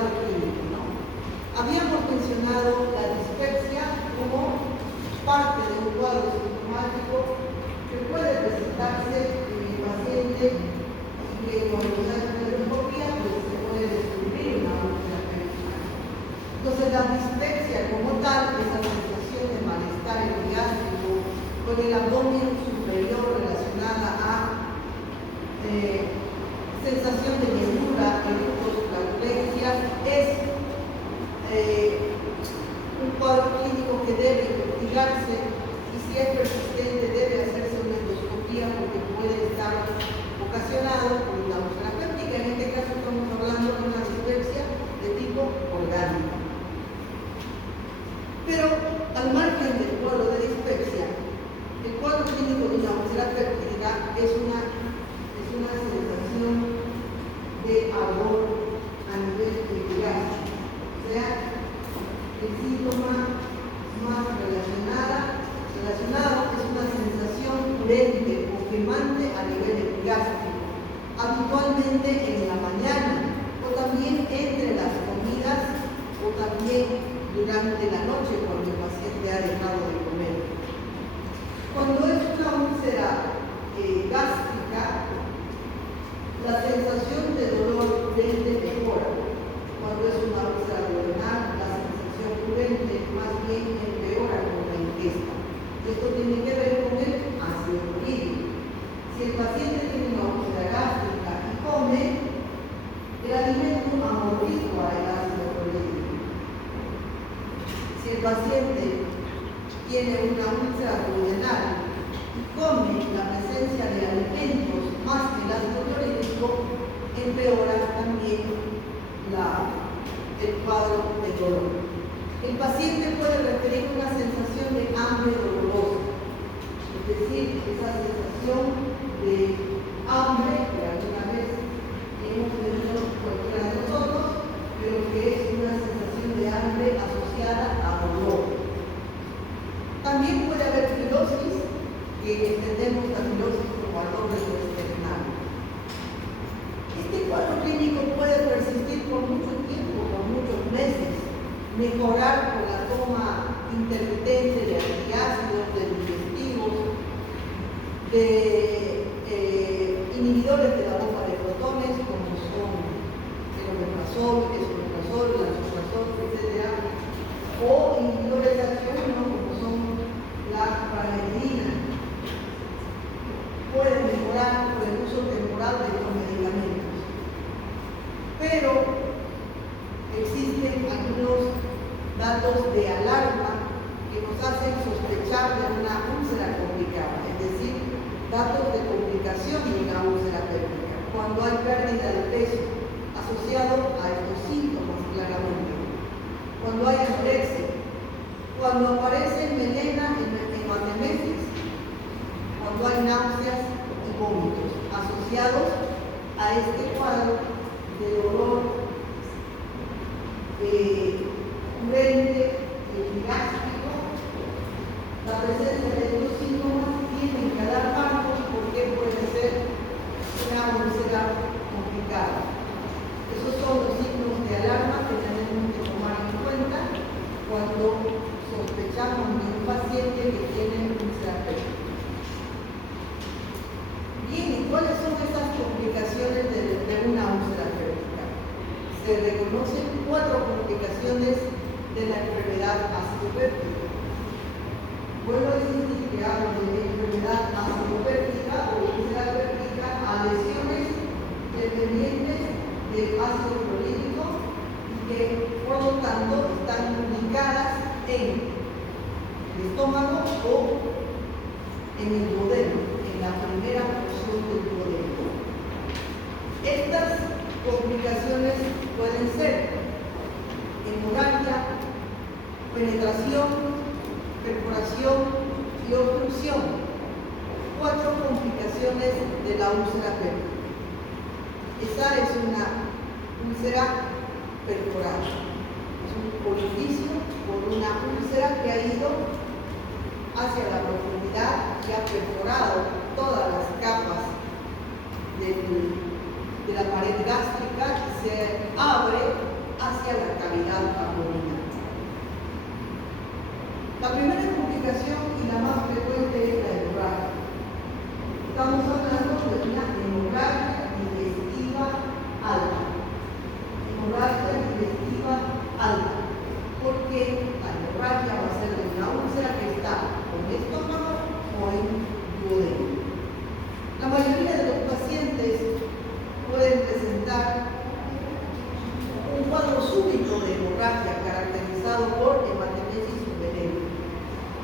cuadro clínico, ¿no? Habíamos mencionado la dispepsia como parte de un cuadro sintomático que puede presentarse en el paciente y que cuando se hace una endoscopía pues se puede descubrir una úlcera pélvica. Entonces la dispepsia como tal, esa sensación de malestar epigástrico con el abdomen superior relacionada a sensación de llenura, eructos, flatulencias, es un cuadro clínico que debe investigarse y si es persistente debe hacerse una endoscopía porque puede estar ocasionado por una úlcera péptica. En este caso estamos hablando de una dispepsia de tipo orgánico. Pero al margen del cuadro de dispepsia, el cuadro clínico de una úlcera péptica es una sensación de ardor a nivel epigástrico. O sea, el síntoma más relacionado es una sensación urente o quemante a nivel epigástrico, habitualmente en la mañana o también entre las comidas o también durante la noche cuando el paciente ha dejado de comer. Cuando es una úlcera gástrica, la sensación de dolor urente mejora. Cuando es una úlcera duodenal, la sensación urente más bien empeora con la ingesta. Esto tiene que ver con el ácido clorhídrico. Si el paciente tiene una úlcera gástrica y come, el alimento amortigua el ácido clorhídrico. Si el paciente tiene una úlcera duodenal y come la presencia de alimentos más que el ácido clorhídrico, empeora también el cuadro de dolor. El paciente puede referir una sensación de hambre dolorosa, es decir, esa sensación de hambre que alguna vez hemos tenido cualquiera de nosotros, pero que es una sensación de hambre asociada a dolor. También puede haber filosis, que entendemos la filosis como ardor gastrointestinal. Este cuadro clínico puede persistir por mucho tiempo, por muchos meses, mejorar con la toma intermitente de antiácidos, de digestivos, de inhibidores de la bomba de protones, como son el omeprazol, esomeprazol, lansoprazol, etc., o inhibidores de acción, ¿no?, como son la ranitidina. Pueden mejorar por el uso temporal de estos medicamentos. Pero existen algunos datos de alarma que nos hacen sospechar de una úlcera complicada, es decir, datos de complicación de una úlcera péptica. Cuando hay pérdida de peso asociado a estos síntomas claramente, cuando hay anorexia, cuando aparece melena en hematemesis, cuando hay náuseas y vómitos asociados a este cuadro de dolor urente, epigástrico. La presencia de estos síntomas tiene que dar marcos porque puede ser una úlcera complicada. Esos son los signos de alarma que tenemos que tomar en cuenta cuando sospechamos de un paciente que tiene úlcera péptica. Bien, ¿y cuáles son estas complicaciones de una úlcera péptica? Se reconocen 4 complicaciones de la enfermedad ácido-péptica. Vuelvo a insistir que hablo de enfermedad ácido-péptica o úlcera péptica a lesiones dependientes del ácido clorhídrico y que por lo tanto están ubicadas en el estómago o en el duodeno, en la primera porción del duodeno. Estas complicaciones pueden ser hemorragia, penetración, perforación y obstrucción. 4 complicaciones de la úlcera péptica. Esa es una úlcera perforada. Es un orificio por una úlcera que ha ido hacia la profundidad, que ha perforado todas las capas de la pared gástrica y se abre hacia la cavidad abdominal. La primera complicación y la más frecuente es la hemorragia. Estamos hablando de una hemorragia digestiva alta. Hemorragia digestiva alta. Porque la hemorragia va a ser de una úlcera que está en el estómago o en duodeno. La mayoría de los pacientes pueden presentar un cuadro súbito de hemorragia caracterizado por hematemesis subvenena.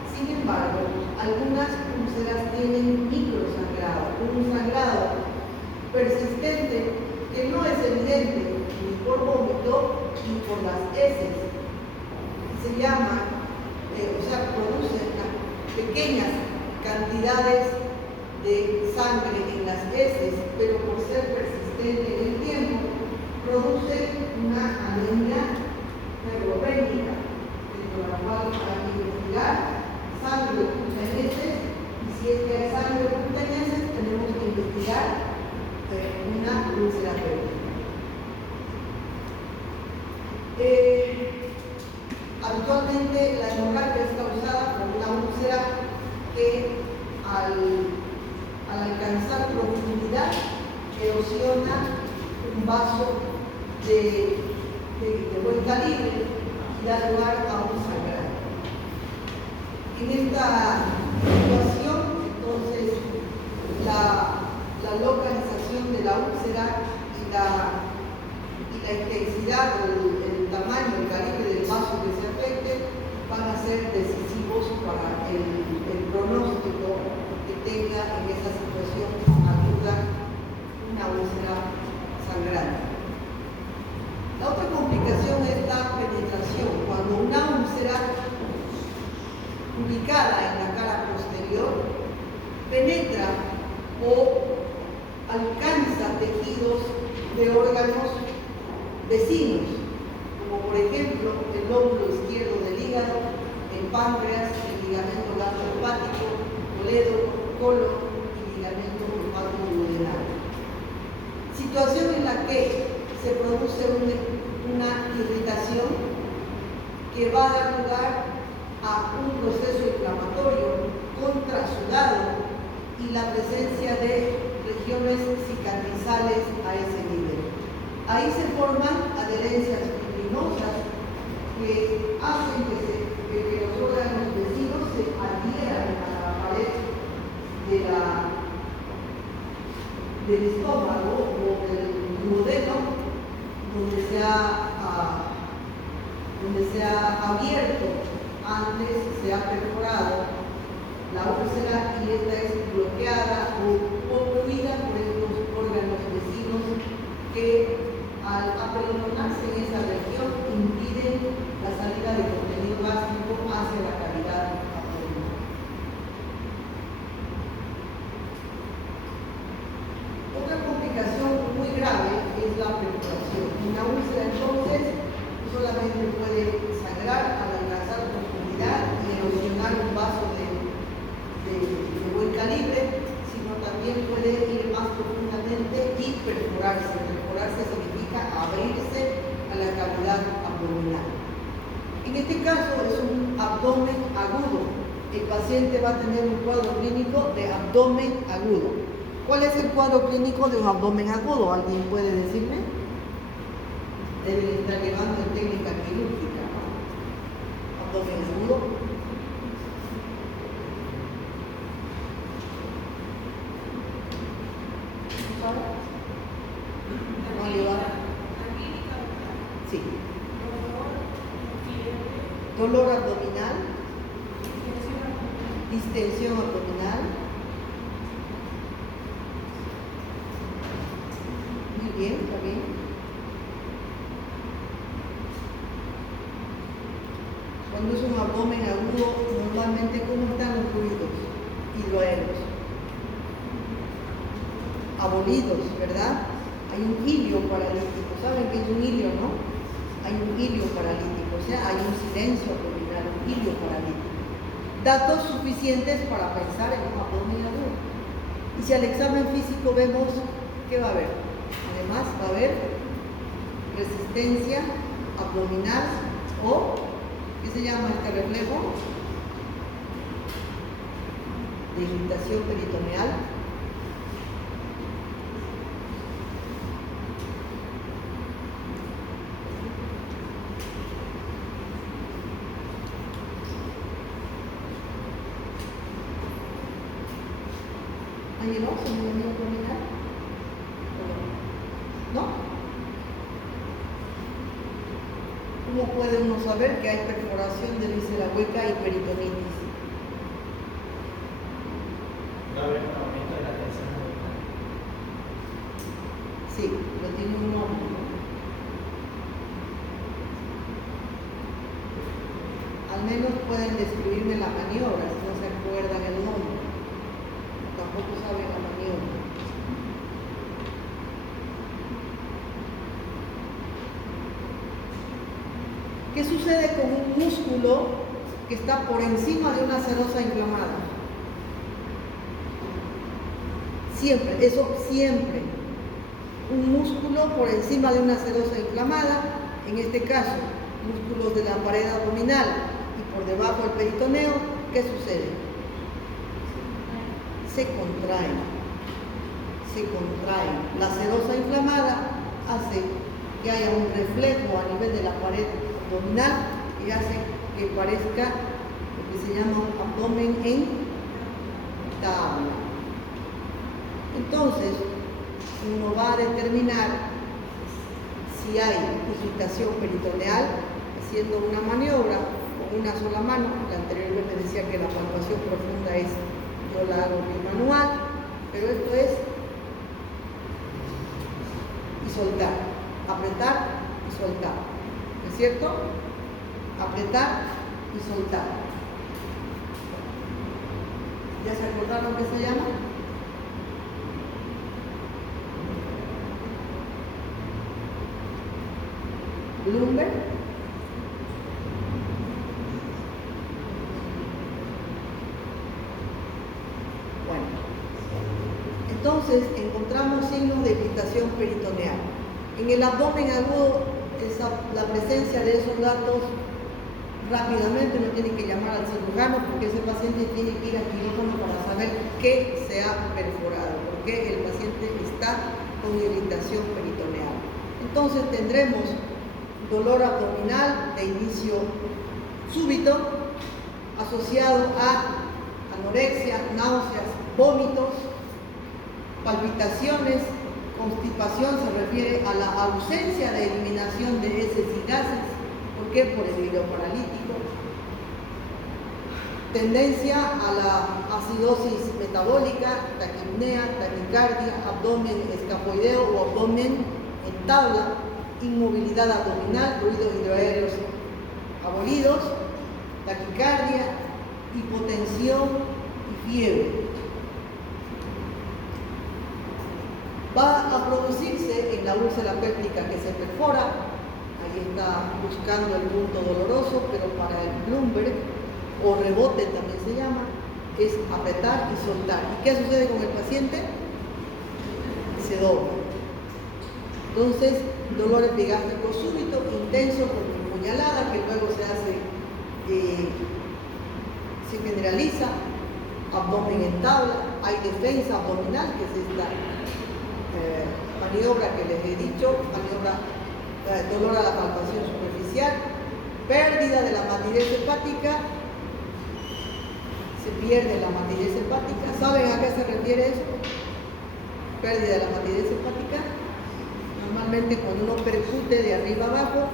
Sin embargo, algunas úlceras tienen microsangrado, un sangrado persistente que no es evidente ni por vómito ni por las heces. Se llama, produce pequeñas cantidades de sangre en las heces, pero por ser persistente en el tiempo, produce una anemia ferropénica, dentro de la cual hay que investigar sangre oculta en heces, y si es que hay sangre oculta en heces, tenemos que investigar una úlcera péptica. Habitualmente la hemorragia es causada por una úlcera que al alcanzar profundidad erosiona un vaso de buen calibre y da lugar a un sangrado. En esta situación, entonces, la localización de la úlcera y la intensidad o el tamaño, el calibre del vaso que se afecte van a ser decisivos para el pronóstico que tenga en esa situación aguda una úlcera sangrante. La otra complicación es la penetración. Cuando una úlcera ubicada en la cara posterior penetra o alcanza tejidos de órganos vecinos, como por ejemplo el lóbulo izquierdo del hígado, el páncreas, el ligamento gastrohepático, colédono, colon y ligamento hepatoduodenal. Situación en la que se produce una irritación que va a dar lugar a un proceso inflamatorio contrasudado y la presencia de regiones cicatrizales a ese nivel. Ahí se forman adherencias fibrinosas que hacen que los órganos vecinos se adhieran a la pared del estómago o del duodeno, donde se ha abierto antes, se ha perforado la úlcera y esta es bloqueada o obstruida por estos órganos vecinos que al apelotonarse en esa región impiden la salida de contenido gástrico hacia la cavidad abdominal. Otra complicación muy grave es la perforación. Una úlcera entonces solamente puede sangrar al alcanzar profundidad y erosionar un vaso de buen calibre, sino también puede ir más profundamente y perforarse. Perforarse significa abrirse a la cavidad abdominal. En este caso es un abdomen agudo. El paciente va a tener un cuadro clínico de abdomen agudo. ¿Cuál es el cuadro clínico de un abdomen agudo? ¿Alguien puede decirme? Deben estar llevando en técnica quirúrgica, ¿no? Abdomen agudo. Sí. Dolor abdominal, distensión abdominal. Muy bien, está bien. Cuando es un abdomen agudo, normalmente, ¿cómo están los fluidos hidroaéreos? Abolidos, ¿verdad? Hay un ilio paralítico. ¿Saben qué es un ilio, no? Hay un ilio paralítico, o sea, hay un silencio abdominal, un ilio paralítico. Datos suficientes para pensar en un abdomen agudo. Y si al examen físico vemos, ¿qué va a haber? Además, va a haber resistencia abdominal o, ¿qué se llama este reflejo? De irritación peritoneal. ¿Ahí no? ¿Se me olvidó abdominal? ¿No? ¿Cómo puede uno saber que hay perforación de víscera hueca y peritonitis? No habrá un aumento de la tensión abdominal. Sí, pero tiene un nombre. Al menos pueden describirme la maniobra si no se acuerdan el nombre. Tampoco saben la maniobra. ¿Qué sucede con un músculo que está por encima de una serosa inflamada? Siempre, eso siempre. Un músculo por encima de una serosa inflamada, en este caso, músculos de la pared abdominal y por debajo del peritoneo, ¿qué sucede? Se contraen. La serosa inflamada hace que haya un reflejo a nivel de la pared abdominal y hace que parezca lo que se llama un abdomen en tabla. Entonces, uno va a determinar si hay irritación peritoneal haciendo una maniobra con una sola mano. La anterior vez me decía que la palpación profunda es, yo la hago manual, pero esto es y soltar, apretar y soltar, ¿no es cierto? Apretar y soltar. ¿Ya se acordaron qué se llama? Lumbar. Bueno, entonces encontramos signos de irritación peritoneal. En el abdomen agudo, la presencia de esos datos rápidamente uno tiene que llamar al cirujano porque ese paciente tiene que ir al quirófano para saber qué se ha perforado, porque el paciente está con irritación peritoneal. Entonces tendremos dolor abdominal de inicio súbito asociado a anorexia, náuseas, vómitos, palpitaciones, constipación, se refiere a la ausencia de eliminación de heces y gases. ¿Por qué? Por el hilo paralítico. Tendencia a la acidosis metabólica, taquipnea, taquicardia, abdomen escafoideo o abdomen en tabla, inmovilidad abdominal, fluidos hidroaéreos abolidos, taquicardia, hipotensión y fiebre. Va a producirse en la úlcera péptica que se perfora, ahí está buscando el punto doloroso, pero para el Bloomberg, o rebote también se llama, es apretar y soltar. ¿Y qué sucede con el paciente? Se dobla. Entonces, dolor epigástrico súbito, intenso por puñalada, que luego se generaliza, abdomen en tabla, hay defensa abdominal, que es esta maniobra que les he dicho, dolor a la palpación superficial, pérdida de la matidez hepática, se pierde la matidez hepática. ¿Saben a qué se refiere eso? Pérdida de la matidez hepática. Normalmente cuando uno percute de arriba abajo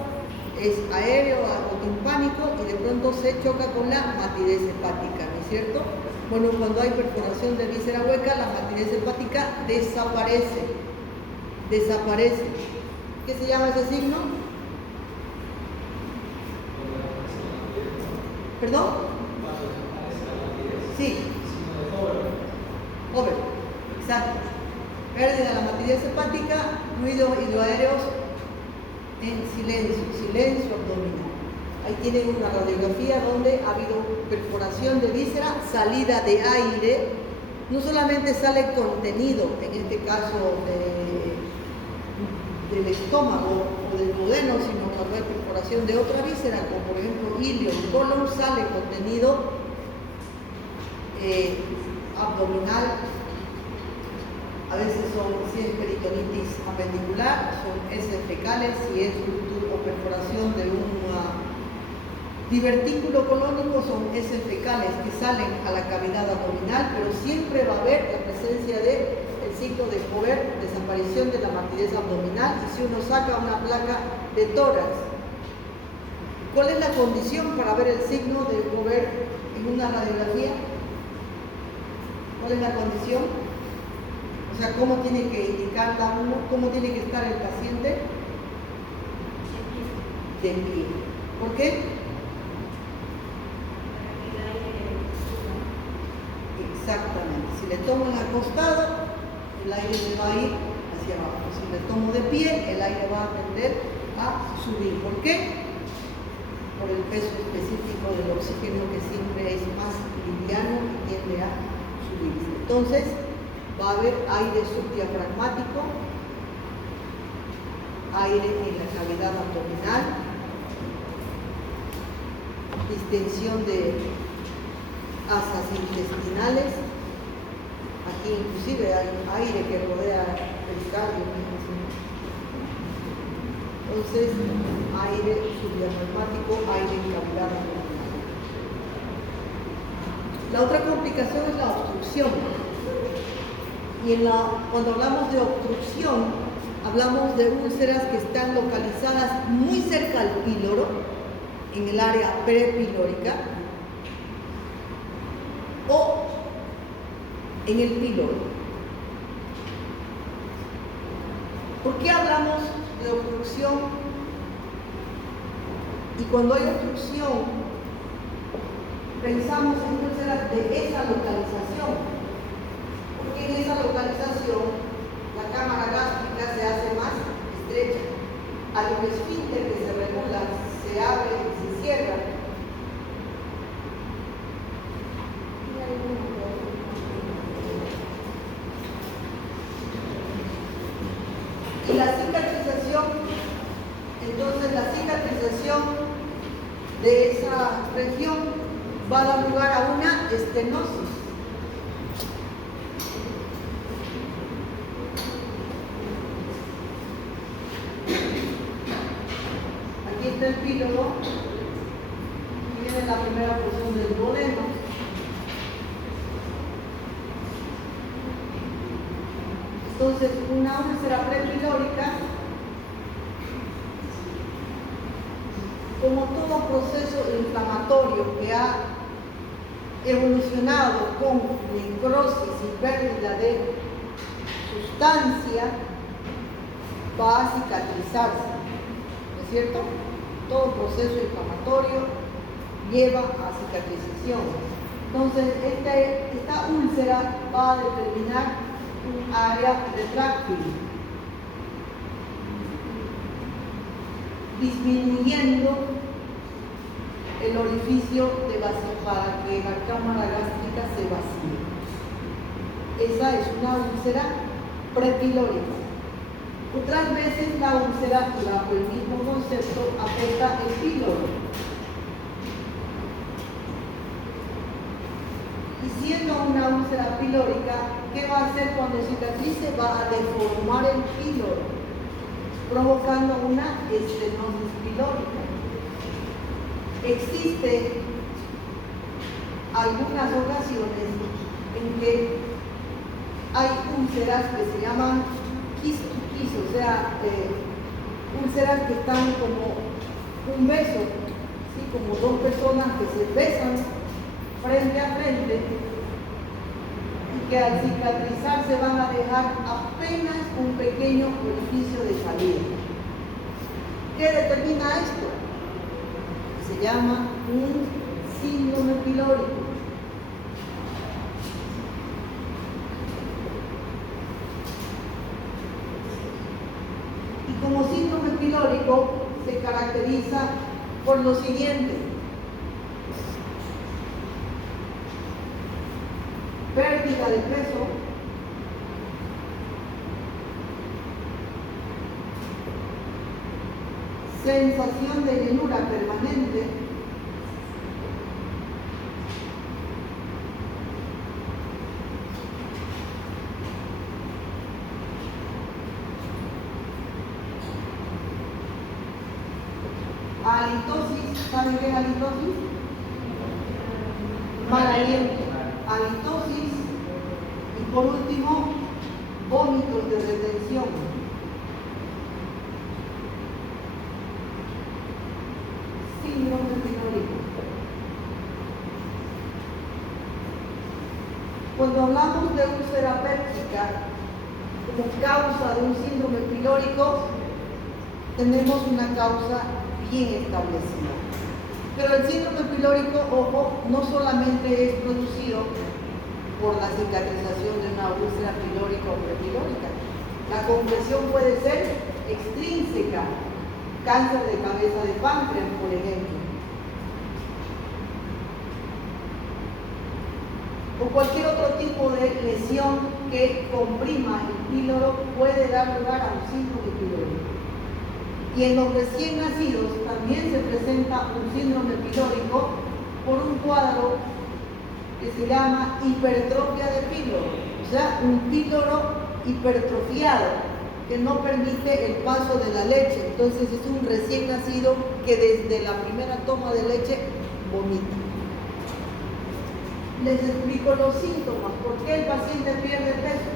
es aéreo o timpánico y de pronto se choca con la matidez hepática, ¿no es cierto? Bueno, cuando hay perforación de víscera hueca, la matidez hepática desaparece. ¿Qué se llama ese signo? ¿Perdón? Sí. Over. Exacto. Pérdida de la matidez hepática, fluidos hidroaéreos en silencio abdominal. Ahí tienen una radiografía donde ha habido perforación de víscera, salida de aire. No solamente sale contenido, en este caso de del estómago o del duodeno, sino cuando hay perforación de otra víscera, como por ejemplo ilion, colon, sale contenido abdominal. A veces si es peritonitis apendicular, son heces fecales, si es o perforación de un divertículo colónico, son heces fecales que salen a la cavidad abdominal, pero siempre va a haber la presencia del signo de Joubert, desaparición de la martidez abdominal, y si uno saca una placa de tórax, ¿cuál es la condición para ver el signo de Joubert en una radiografía? ¿Cuál es la condición? O sea, ¿cómo tiene que indicar cada uno? ¿Cómo tiene que estar el paciente? De pie. ¿Por qué? Exactamente. Si le tomo en acostado, el aire se va a ir hacia abajo. Si le tomo de pie, el aire va a tender a subir. ¿Por qué? Por el peso específico del oxígeno, que siempre es más liviano y tiende a subirse. Entonces, va a haber aire subdiafragmático, aire en la cavidad abdominal, distensión de asas intestinales. Aquí inclusive hay aire que rodea el pericardio. Entonces, aire subdiafragmático, aire en cavidad abdominal. La otra complicación es la obstrucción. Y cuando hablamos de obstrucción, hablamos de úlceras que están localizadas muy cerca al píloro, en el área prepilórica, o en el píloro. ¿Por qué hablamos de obstrucción? Y cuando hay obstrucción, pensamos en úlceras de esa localización. Porque en esa localización la cámara gástrica se hace más estrecha. Al esfínter que se regula, se abre y se cierra. Y la cicatrización, entonces la cicatrización de esa región va a dar lugar a una estenosis. El píloro, y viene la primera porción del duodeno. Entonces, una úlcera prepilórica, como todo proceso inflamatorio que ha evolucionado con necrosis y pérdida de sustancia, va a cicatrizarse, ¿no es cierto? Todo proceso inflamatorio lleva a cicatrización. Entonces, esta úlcera va a determinar un área retráctil, disminuyendo el orificio para que la cámara gástrica se vacíe. Esa es una úlcera prepilórica. Otras veces la úlcera, bajo el mismo concepto, afecta el píloro. Y siendo una úlcera pilórica, ¿qué va a hacer cuando cicatrice? Va a deformar el píloro, provocando una estenosis pilórica. Existen algunas ocasiones en que hay úlceras que se llaman o sea, úlceras que están como un beso, ¿sí? Como dos personas que se besan frente a frente y que al cicatrizar se van a dejar apenas un pequeño orificio de salida. ¿Qué determina esto? Se llama un síndrome pilórico. Como síndrome pilórico se caracteriza por lo siguiente: pérdida de peso, sensación de llenura permanente, halitosis. ¿Saben qué es halitosis? Mal aliento. Halitosis. Y por último, vómitos de retención. Síndrome pilórico. Cuando hablamos de úlcera péptica como causa de un síndrome pilórico, tenemos una causa bien establecida. Pero el síndrome pilórico, ojo, no solamente es producido por la cicatrización de una úlcera pilórica o prepilórica. La compresión puede ser extrínseca, cáncer de cabeza de páncreas, por ejemplo. O cualquier otro tipo de lesión que comprima el píloro puede dar lugar a un síndrome pilórico. Y en los recién nacidos también se presenta un síndrome pilórico por un cuadro que se llama hipertrofia de píloro, o sea, un píloro hipertrofiado que no permite el paso de la leche. Entonces es un recién nacido que desde la primera toma de leche vomita. Les explico los síntomas. ¿Por qué el paciente pierde peso?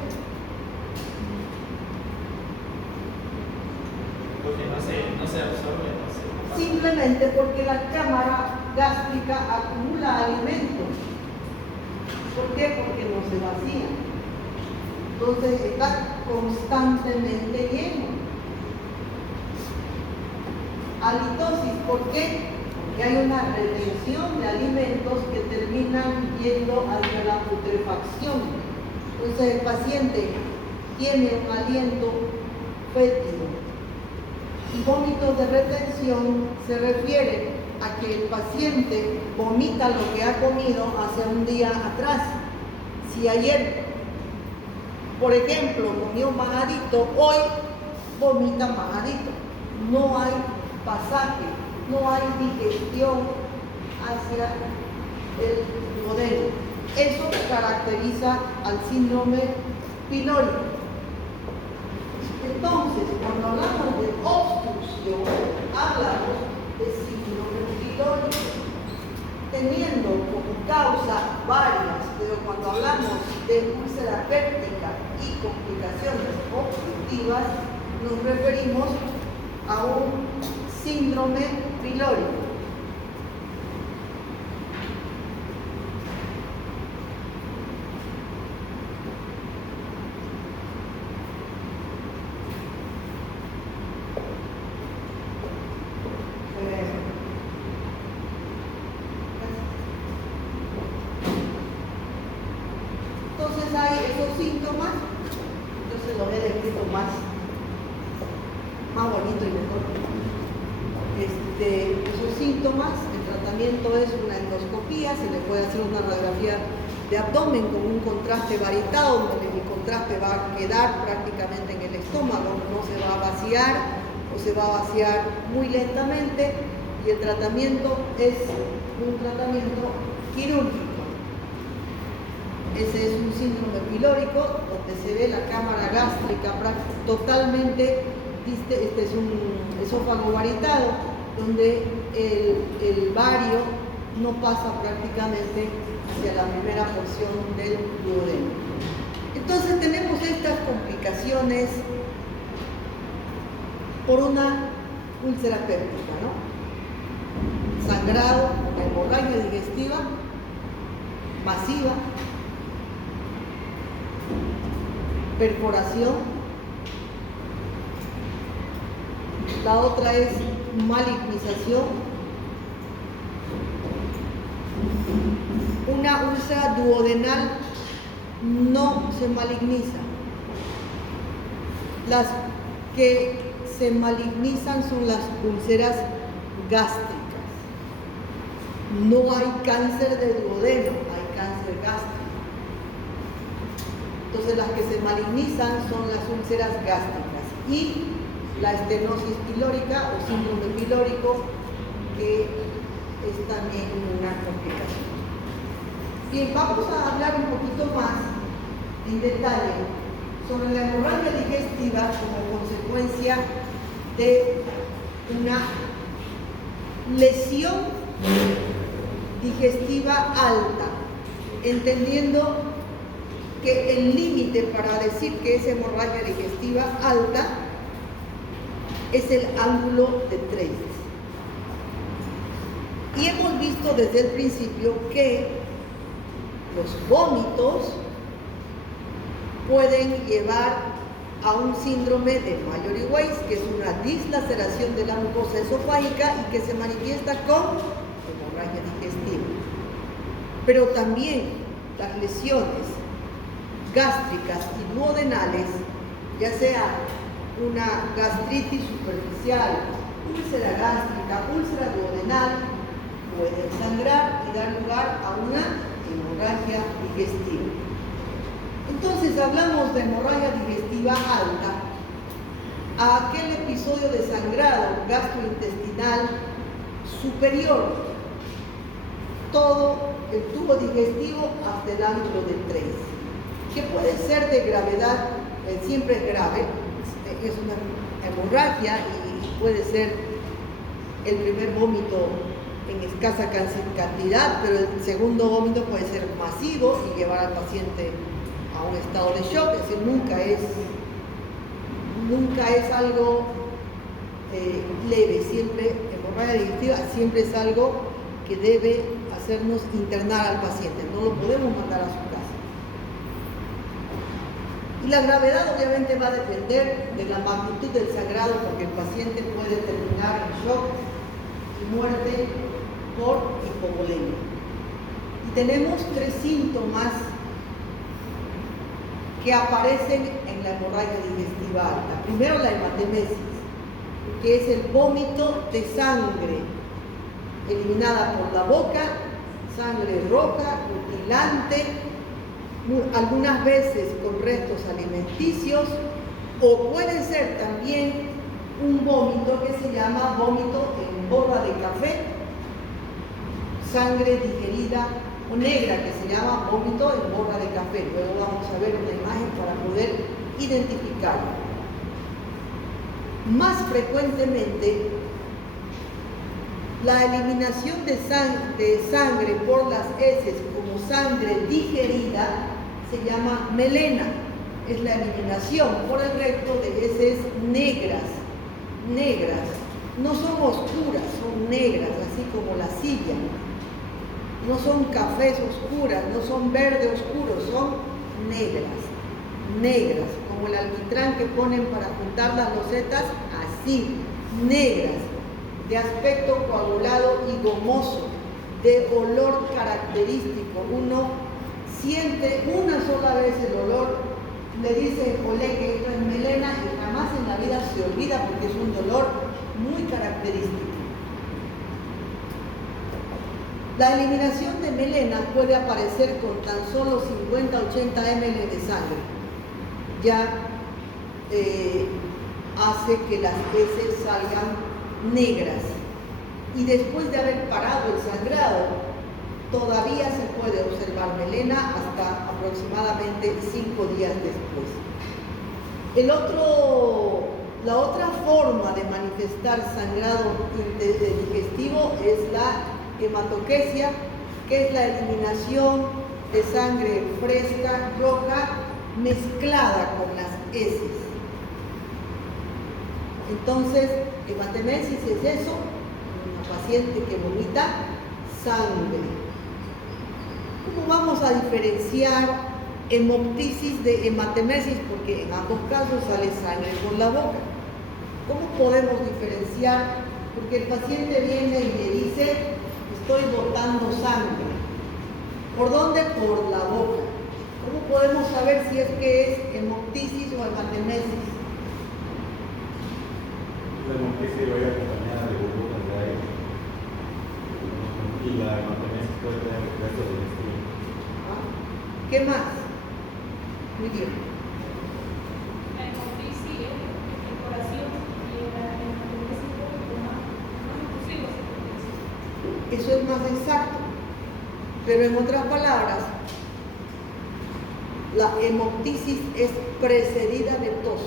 Porque no se absorbe, Simplemente porque la cámara gástrica acumula alimentos. ¿Por qué? Porque no se vacía. Entonces está constantemente lleno. Halitosis, ¿por qué? Porque hay una retención de alimentos que terminan yendo hacia la putrefacción. Entonces el paciente tiene un aliento fétido. Y vómitos de retención se refiere a que el paciente vomita lo que ha comido hace un día atrás. Si ayer, por ejemplo, comió majadito, hoy vomita majadito. No hay pasaje, no hay digestión hacia el duodeno. Eso caracteriza al síndrome pilórico. Entonces, cuando hablamos de obstrucción, hablamos de síndrome pilórico, teniendo como causa varias, pero cuando hablamos de úlcera péptica y complicaciones obstructivas, nos referimos a un síndrome pilórico. Entonces hay esos síntomas, yo se los he descrito más bonito y mejor. Esos síntomas, el tratamiento es una endoscopía, se le puede hacer una radiografía de abdomen con un contraste varitado, donde el contraste va a quedar prácticamente en el estómago, no se va a vaciar o se va a vaciar muy lentamente, y el tratamiento es un tratamiento quirúrgico. Ese es un síndrome pilórico donde se ve la cámara gástrica totalmente, este es un esófago varitado, donde el bario no pasa prácticamente hacia la primera porción del duodeno. Entonces tenemos estas complicaciones por una úlcera péptica, ¿no? Sangrado, hemorragia digestiva masiva, perforación. La otra es malignización. Una úlcera duodenal no se maligniza. Las que se malignizan son las úlceras gástricas. No hay cáncer de duodeno, hay cáncer gástrico. Entonces las que se malignizan son las úlceras gástricas. Y la estenosis pilórica o síndrome pilórico, que es también una complicación. Bien, vamos a hablar un poquito más en detalle sobre la hemorragia digestiva como consecuencia de una lesión digestiva alta, entendiendo que el límite para decir que es hemorragia digestiva alta es el ángulo de Treitz. Y hemos visto desde el principio que los vómitos pueden llevar a un síndrome de Mallory-Weiss, que es una dislaceración de la mucosa esofágica y que se manifiesta con hemorragia digestiva. Pero también las lesiones gástricas y duodenales, ya sea una gastritis superficial, úlcera gástrica, úlcera duodenal, pueden sangrar y dar lugar a una hemorragia digestiva. Entonces hablamos de hemorragia digestiva alta a aquel episodio de sangrado gastrointestinal superior, todo el tubo digestivo hasta el ángulo de Treitz, que puede ser de gravedad, siempre es grave, es una hemorragia y puede ser el primer vómito en escasa cantidad, pero el segundo vómito puede ser masivo y llevar al paciente a un estado de shock. Es decir, nunca es algo leve, siempre hemorragia digestiva siempre es algo que debe hacernos internar al paciente, no lo podemos mandar a su casa. Y la gravedad obviamente va a depender de la magnitud del sangrado, porque el paciente puede terminar en shock y muerte por hipovolemia. Y tenemos 3 síntomas que aparecen en la hemorragia digestiva alta. Primero, la hematemesis, que es el vómito de sangre eliminada por la boca, sangre roja, mutilante, algunas veces con restos alimenticios, o puede ser también un vómito que se llama vómito en borra de café, sangre digerida o negra, que se llama vómito en borra de café. Luego vamos a ver una imagen para poder identificarlo. Más frecuentemente, la eliminación de sangre por las heces como sangre digerida se llama melena. Es la eliminación por el recto de heces negras. No son oscuras, son negras, así como la silla. No son cafés oscuras, no son verde oscuros, son negras, como el alquitrán que ponen para juntar las losetas, así, negras, de aspecto coagulado y gomoso, de olor característico. Uno siente una sola vez el olor, le dice olé que esto es melena y jamás en la vida se olvida, porque es un dolor muy característico. La eliminación de melena puede aparecer con tan solo 50-80 ml de sangre. Ya hace que las heces salgan negras. Y después de haber parado el sangrado, todavía se puede observar melena hasta aproximadamente 5 días después. La otra forma de manifestar sangrado digestivo es la hematoquesia, que es la eliminación de sangre fresca, roja, mezclada con las heces. Entonces, hematemesis es eso, una paciente que vomita sangre. ¿Cómo vamos a diferenciar hemoptisis de hematemesis? Porque en ambos casos sale sangre por la boca. ¿Cómo podemos diferenciar? Porque el paciente viene y me dice: estoy botando sangre. ¿Por dónde? Por la boca. ¿Cómo podemos saber si es que es hemoptisis o hematemesis? La hemoptisis va acompañada de burbujas de aire. Y la hematemesis puede tener restos de intestino. ¿Qué más? Muy bien. La hemoptisis es perforación y Eso es más exacto. Pero en otras palabras, la hemoptisis es precedida de tos.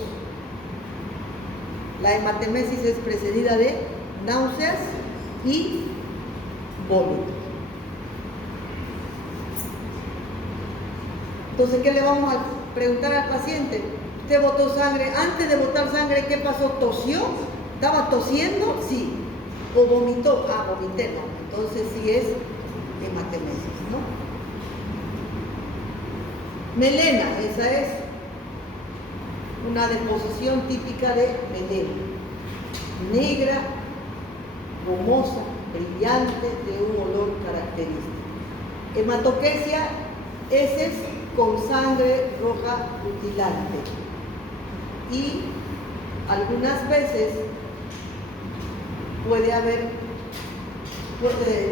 La hematemesis es precedida de náuseas y vómitos. Entonces, ¿qué le vamos a preguntar al paciente? ¿Usted botó sangre? Antes de botar sangre, ¿qué pasó? ¿Tosió? ¿Estaba tosiendo? Sí. ¿O vomitó? Ah, vomité, no. Entonces sí es hematemesis, ¿no? Melena, esa es una deposición típica de melena. Negra, gomosa, brillante, de un olor característico. Hematoquesia, heces con sangre roja rutilante. Y algunas veces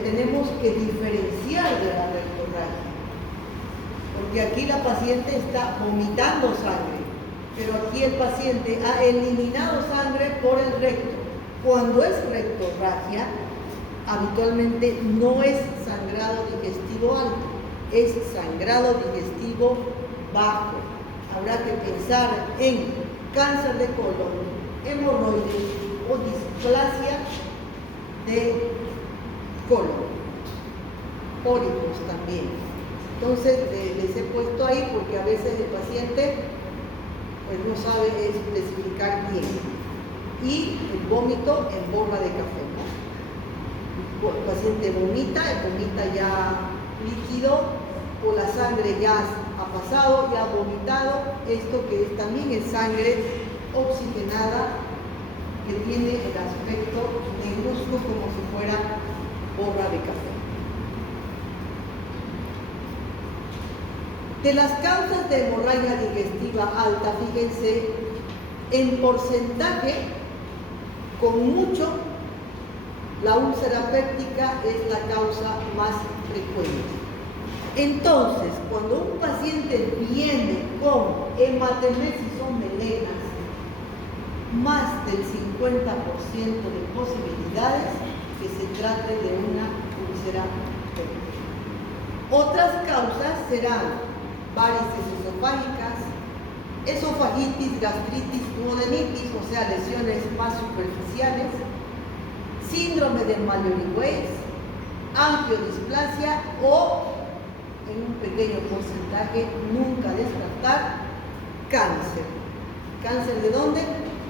tenemos que diferenciar de la rectorragia, porque aquí la paciente está vomitando sangre, pero aquí el paciente ha eliminado sangre por el recto. Cuando es rectorragia, habitualmente no es sangrado digestivo alto, es sangrado digestivo bajo. Habrá que pensar en cáncer de colon, hemorroides o displasia de colon, pólipos también. Entonces les he puesto ahí porque a veces el paciente pues no sabe especificar bien. Y el vómito en borra de café, ¿no? El paciente vomita ya líquido, o la sangre ya ha pasado, ya ha vomitado, esto que también es sangre oxigenada, que tiene el aspecto negruzco como si fuera borra de café. De las causas de hemorragia digestiva alta, fíjense, en porcentaje, con mucho, la úlcera péptica es la causa más frecuente. Entonces, cuando un paciente viene con hematemesis o melenas, más del 50% de posibilidades que se trate de una úlcera péptica. Otras causas serán varices esofágicas, esofagitis, gastritis, duodenitis, o sea, lesiones más superficiales, síndrome de Mallory-Weiss, angiodisplasia o, en un pequeño porcentaje, nunca descartar, cáncer. ¿Cáncer de dónde?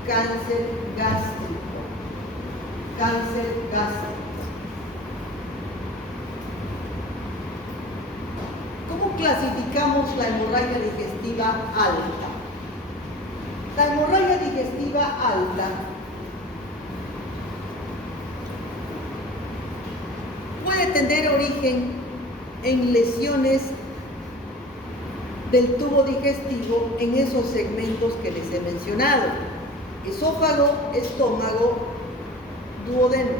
Cáncer gástrico. Cáncer gástrico. ¿Cómo clasificamos la hemorragia digestiva alta? La hemorragia digestiva alta puede tener origen en lesiones del tubo digestivo en esos segmentos que les he mencionado: esófago, estómago, duodeno.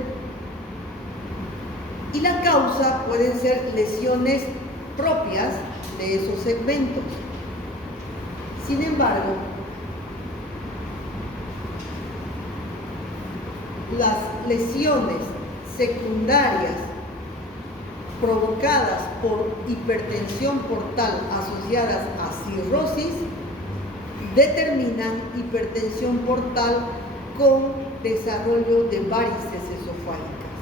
Y la causa pueden ser lesiones propias de esos segmentos. Sin embargo, las lesiones secundarias provocadas por hipertensión portal asociadas a cirrosis determinan hipertensión portal con desarrollo de varices esofágicas.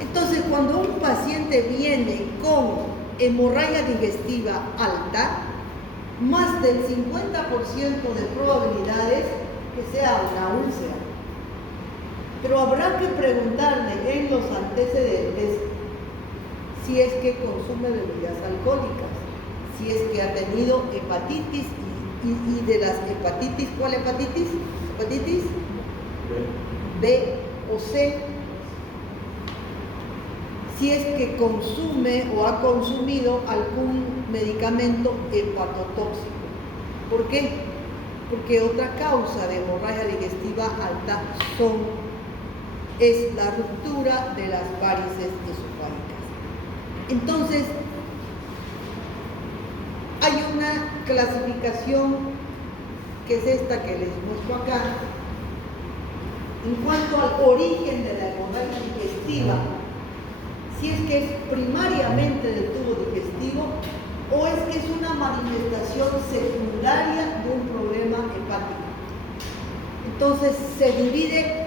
Entonces, cuando un paciente viene con hemorragia digestiva alta, más del 50% de probabilidades que sea una úlcera. Pero habrá que preguntarle en los antecedentes si es que consume bebidas alcohólicas, si es que ha tenido hepatitis y de las hepatitis, ¿cuál hepatitis? Hepatitis B o C. Si es que consume o ha consumido algún medicamento hepatotóxico. ¿Por qué? Porque otra causa de hemorragia digestiva alta es la ruptura de las varices esofágicas. Entonces, hay una clasificación que es esta que les muestro acá. En cuanto al origen de la hemorragia digestiva, si es que es primariamente del tubo digestivo o es que es una manifestación secundaria de un problema hepático. Entonces se divide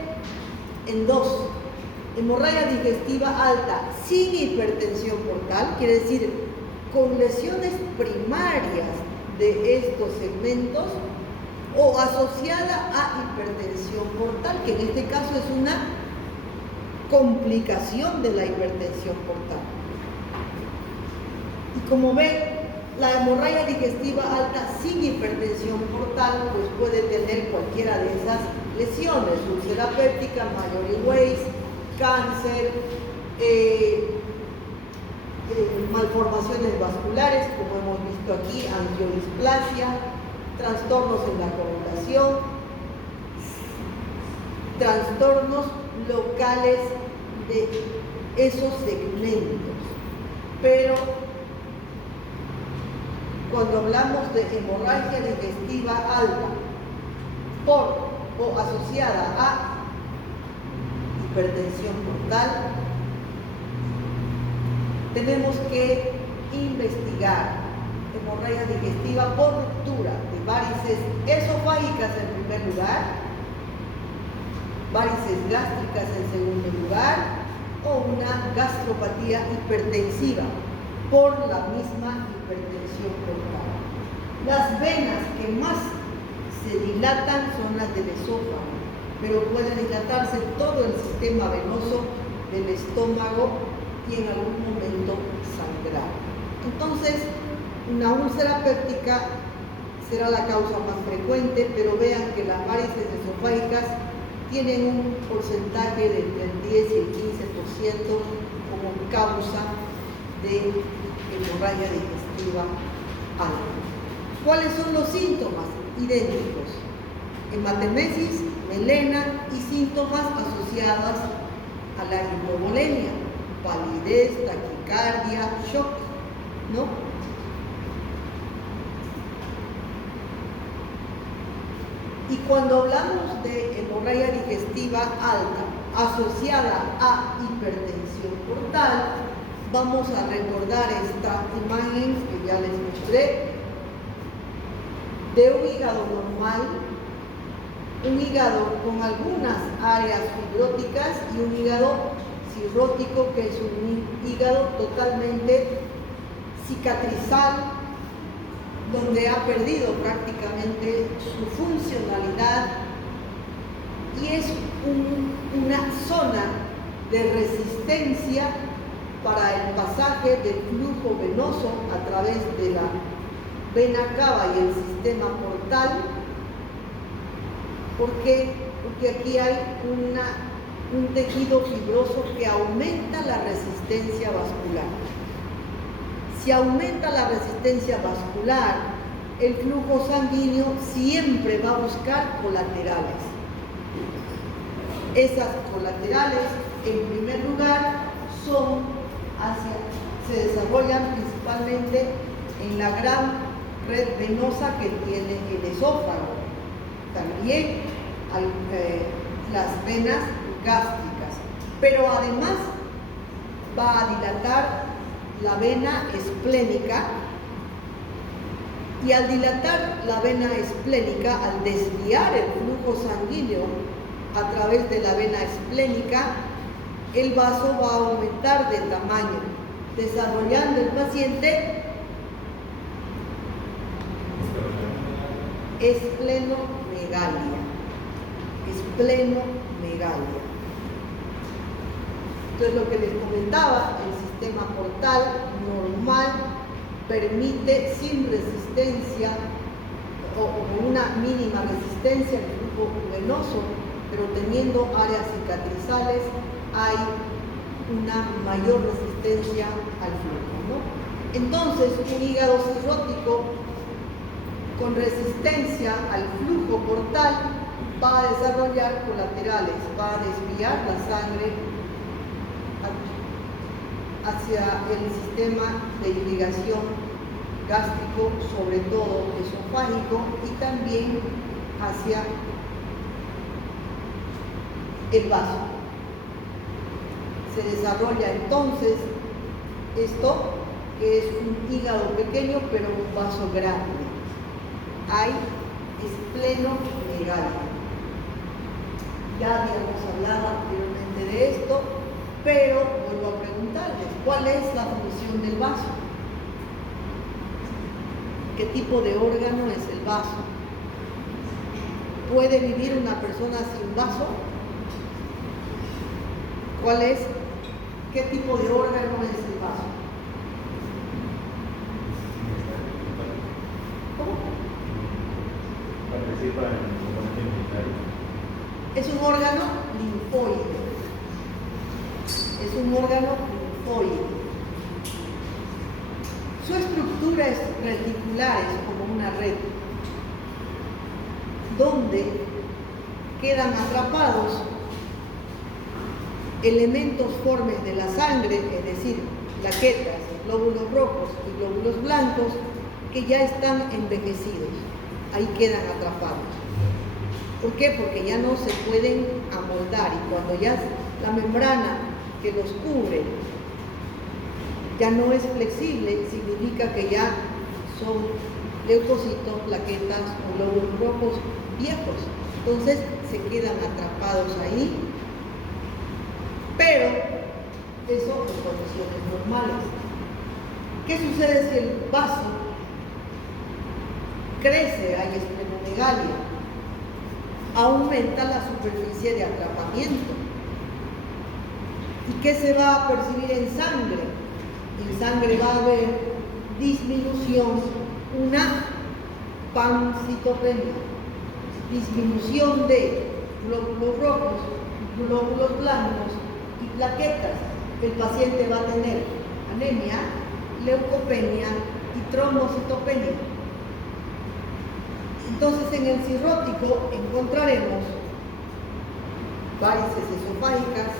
en dos: hemorragia digestiva alta sin hipertensión portal, quiere decir con lesiones primarias de estos segmentos, o asociada a hipertensión portal, que en este caso es una complicación de la hipertensión portal. Y como ven, la hemorragia digestiva alta sin hipertensión portal pues puede tener cualquiera de esas lesiones: úlcera péptica, Mallory Weiss, cáncer, malformaciones vasculares, como hemos visto aquí, angiodisplasia, trastornos en la coagulación, trastornos locales de esos segmentos. Pero cuando hablamos de hemorragia digestiva alta o asociada a hipertensión portal, tenemos que investigar hemorragia digestiva por ruptura de varices esofágicas en primer lugar, varices gástricas en segundo lugar, o una gastropatía hipertensiva por la misma hipertensión portal. Las venas que más se dilatan son las del esófago, pero puede dilatarse todo el sistema venoso del estómago y en algún momento sangrar. Entonces, una úlcera péptica será la causa más frecuente, pero vean que las varices esofágicas tienen un porcentaje de entre el 10 y el 15% como causa de hemorragia digestiva alta. ¿Cuáles son los síntomas? Idénticos: hematemesis, melena y síntomas asociados a la hipovolemia, palidez, taquicardia, shock, ¿no? Y cuando hablamos de hemorragia digestiva alta asociada a hipertensión portal, vamos a recordar esta imagen que ya les mostré de un hígado normal, un hígado con algunas áreas fibróticas y un hígado cirrótico, que es un hígado totalmente cicatrizal, donde ha perdido prácticamente su funcionalidad y es una zona de resistencia para el pasaje del flujo venoso a través de la vena cava y el sistema portal. ¿Por qué? Porque aquí hay un tejido fibroso que aumenta la resistencia vascular. Si aumenta la resistencia vascular, el flujo sanguíneo siempre va a buscar colaterales. Esas colaterales, en primer lugar, se desarrollan principalmente en la gran red venosa que tiene el esófago. También las venas gástricas, pero además va a dilatar la vena esplénica, y al dilatar la vena esplénica, al desviar el flujo sanguíneo a través de la vena esplénica, el vaso va a aumentar de tamaño, desarrollando el paciente esplenomegalia. Entonces, lo que les comentaba, el sistema portal normal permite sin resistencia o con una mínima resistencia al flujo venoso, pero teniendo áreas cicatrizales hay una mayor resistencia al flujo, ¿no? Entonces, un hígado cirrótico con resistencia al flujo portal va a desarrollar colaterales, va a desviar la sangre hacia el sistema de irrigación gástrico, sobre todo esofágico, y también hacia el vaso. se desarrolla entonces esto, que es un hígado pequeño pero un vaso grande. Hay espleno megálico. Ya habíamos hablado anteriormente de esto, pero vuelvo a preguntarles, ¿cuál es la función del vaso? ¿Qué tipo de órgano es el vaso? ¿Puede vivir una persona sin vaso? ¿Cuál es? ¿Qué tipo de órgano es el vaso? ¿Cómo? Participa en el componente inmunitario. Es un órgano linfóide. Es un órgano linfóide. Su estructura es reticular, es como una red, donde quedan atrapados elementos formes de la sangre, es decir, plaquetas, glóbulos rojos y glóbulos blancos, que ya están envejecidos. Ahí quedan atrapados. ¿Por qué? Porque ya no se pueden amoldar, y cuando ya la membrana que los cubre ya no es flexible, significa que ya son leucocitos, plaquetas o glóbulos rojos viejos. Entonces se quedan atrapados ahí, pero eso en condiciones normales. ¿Qué sucede si el vaso crece? Hay esplenomegalia, aumenta la superficie de atrapamiento. ¿Y qué se va a percibir en sangre? En sangre va a haber disminución, una pancitopenia, disminución de glóbulos rojos, glóbulos blancos y plaquetas. El paciente va a tener anemia, leucopenia y trombocitopenia. Entonces, en el cirrótico encontraremos varices esofágicas,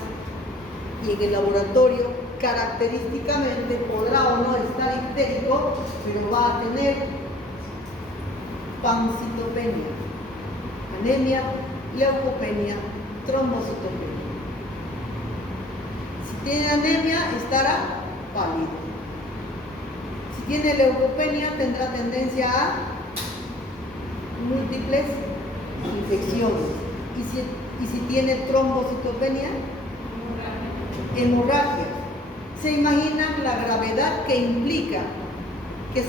y en el laboratorio característicamente podrá o no estar ictérico, pero va a tener pancitopenia, anemia, leucopenia, trombocitopenia. Si tiene anemia, estará pálido. Si tiene leucopenia, tendrá tendencia a múltiples infecciones. Y si tiene trombocitopenia, hemorragia. ¿Se imaginan la gravedad que implica que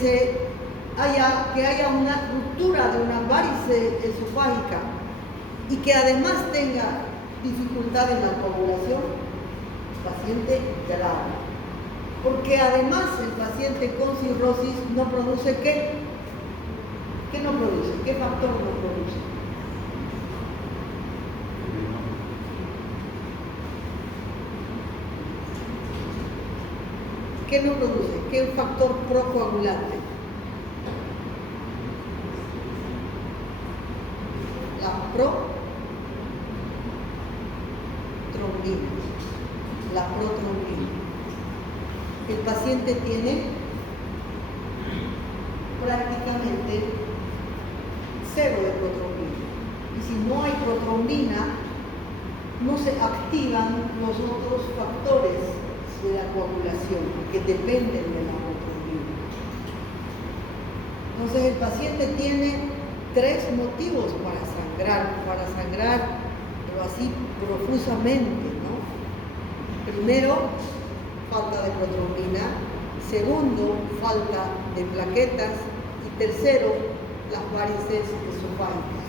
haya una ruptura de una varice esofágica y que además tenga dificultad en la coagulación? Paciente grave. Porque además el paciente con cirrosis no produce ¿qué? ¿Qué no produce? ¿Qué factor no produce? ¿Qué no produce? ¿Qué factor procoagulante? La protrombina. La protrombina. El paciente tiene prácticamente cero de protrombina. Y si no hay protrombina, no se activan los otros factores de la coagulación que dependen de la protrombina. Entonces el paciente tiene tres motivos para sangrar, pero así profusamente, ¿no? Primero, falta de protrombina. Segundo, falta de plaquetas. Y tercero, las varices esofágicas.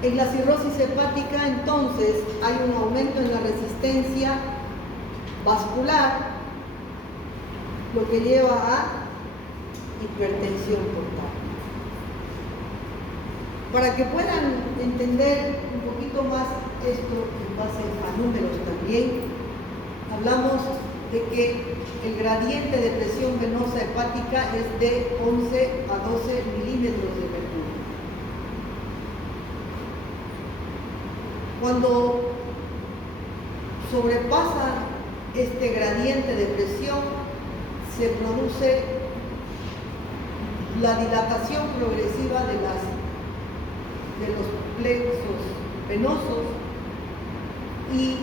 En la cirrosis hepática, entonces, hay un aumento en la resistencia vascular, lo que lleva a hipertensión portal. Para que puedan entender un poquito más esto en base a números también, hablamos de que el gradiente de presión venosa hepática es de 11 a 12 milímetros de mercurio. Cuando sobrepasa este gradiente de presión, se produce la dilatación progresiva de las de los plexos venosos y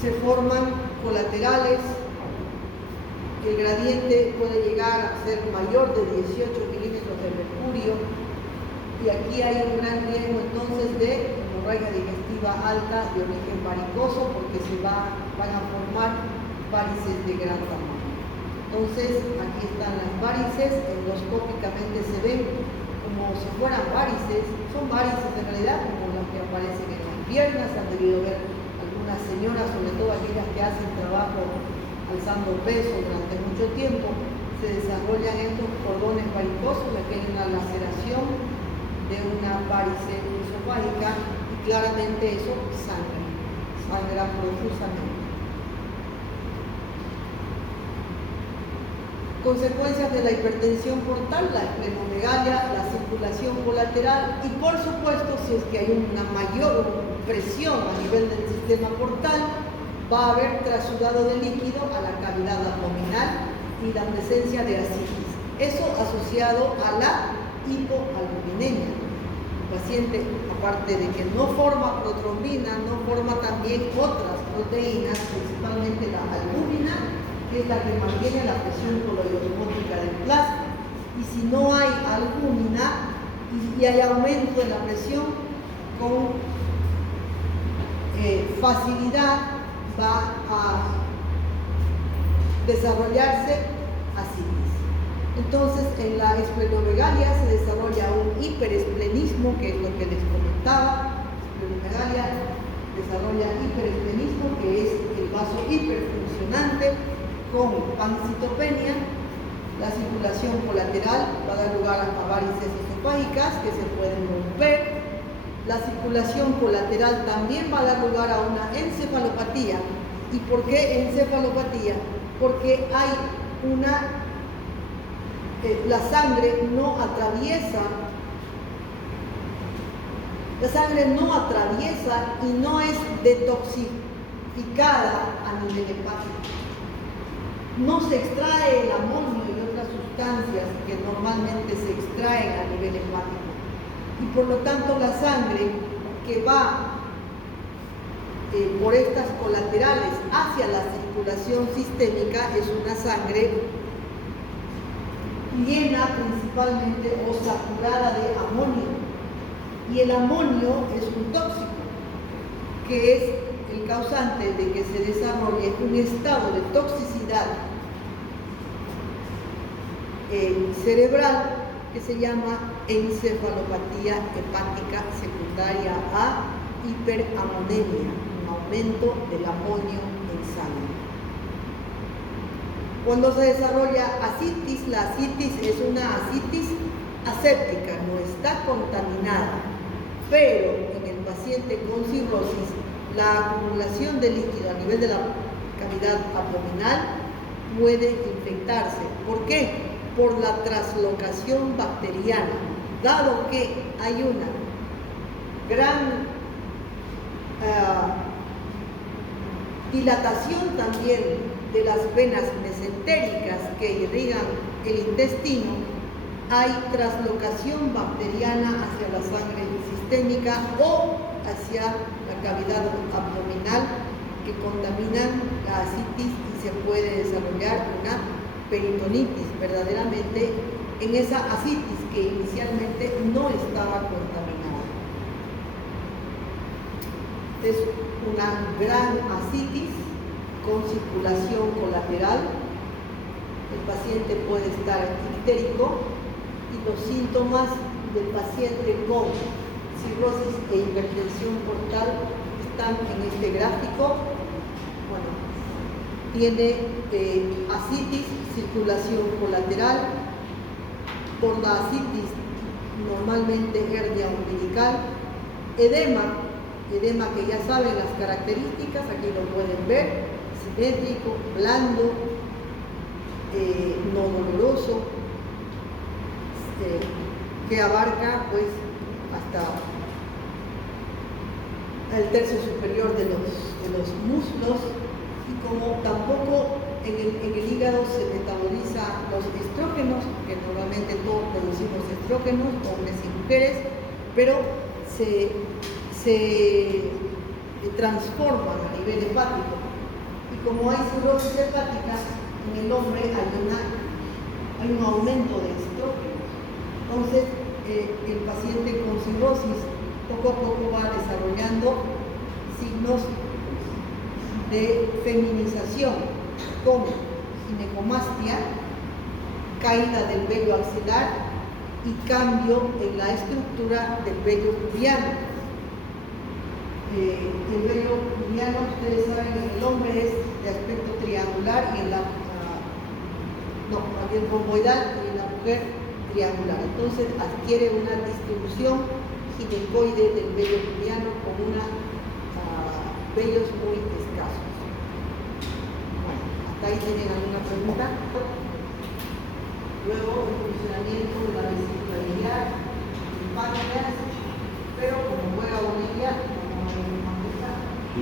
se forman colaterales. El gradiente puede llegar a ser mayor de 18 milímetros de mercurio y aquí hay un gran riesgo entonces de hemorragia digestiva alta de origen varicoso porque van a formar varices de gran tamaño. Entonces aquí están las varices, endoscópicamente se ven como si fueran varices, son varices en realidad como las que aparecen en las piernas. Han debido ver algunas señoras, sobre todo aquellas que hacen trabajo alzando peso durante mucho tiempo, se desarrollan estos cordones varicosos, que hay una laceración de una varice esofágica y claramente eso sangra profusamente. Consecuencias de la hipertensión portal, la esplenomegalia, la circulación colateral y por supuesto si es que hay una mayor presión a nivel del sistema portal, va a haber trasudado de líquido a la cavidad abdominal y la presencia de ascitis. Eso asociado a la hipoalbuminemia. El paciente, aparte de que no forma protrombina, no forma también otras proteínas, principalmente la albúmina, que es la que mantiene la presión coloidosmótica del plasma. Y si no hay albúmina y hay aumento de la presión, con facilidad va a desarrollarse ascitis. Entonces, en la esplenomegalia se desarrolla un hiperesplenismo, que es lo que les comentaba. Esplenomegalia desarrolla hiperesplenismo, que es el vaso hiperfuncionante con pancitopenia. La circulación colateral va a dar lugar a varices esofágicas que se pueden romper. La circulación colateral también va a dar lugar a una encefalopatía. ¿Y por qué encefalopatía? Porque hay la sangre no atraviesa y no es detoxificada a nivel hepático. No se extrae el amonio y otras sustancias que normalmente se extraen a nivel hepático. Y por lo tanto la sangre que va por estas colaterales hacia la circulación sistémica es una sangre llena principalmente o saturada de amonio. Y el amonio es un tóxico, que es el causante de que se desarrolle un estado de toxicidad cerebral que se llama encefalopatía hepática secundaria a hiperamonemia, un aumento del amonio en sangre. Cuando se desarrolla ascitis, la ascitis es una ascitis aséptica, no está contaminada, pero en el paciente con cirrosis, la acumulación de líquido a nivel de la cavidad abdominal puede infectarse. ¿Por qué? Por la traslocación bacteriana, dado que hay una gran dilatación también de las venas mesentéricas que irrigan el intestino, hay traslocación bacteriana hacia la sangre sistémica o hacia la cavidad abdominal que contaminan la ascitis y se puede desarrollar una peritonitis verdaderamente en esa ascitis que inicialmente no estaba contaminada. Es una gran ascitis con circulación colateral. El paciente puede estar ictérico y los síntomas del paciente con cirrosis e hipertensión portal están en este gráfico. Bueno, tiene ascitis, circulación colateral, por la ascitis normalmente hernia umbilical, edema que ya saben las características, aquí lo pueden ver, simétrico, blando, no doloroso, que abarca pues hasta el tercio superior de los muslos, y como tampoco en el hígado se metabolizan los estrógenos, que normalmente todos producimos estrógenos, hombres y mujeres, pero se transforman a nivel hepático. Y como hay cirrosis hepática, en el hombre hay un aumento de estrógenos. Entonces, el paciente con cirrosis poco a poco va desarrollando signos de feminización, como ginecomastia, caída del vello axilar y cambio en la estructura del vello pubiano. El vello pubiano, ustedes saben, en el hombre es de aspecto triangular y en la romboidal y en la mujer triangular. Entonces adquiere una distribución ginecoide del vello pubiano con unos vellos muy escasos. Bueno, hasta ahí tienen alguna pregunta. Luego, el funcionamiento de la vesícula biliar.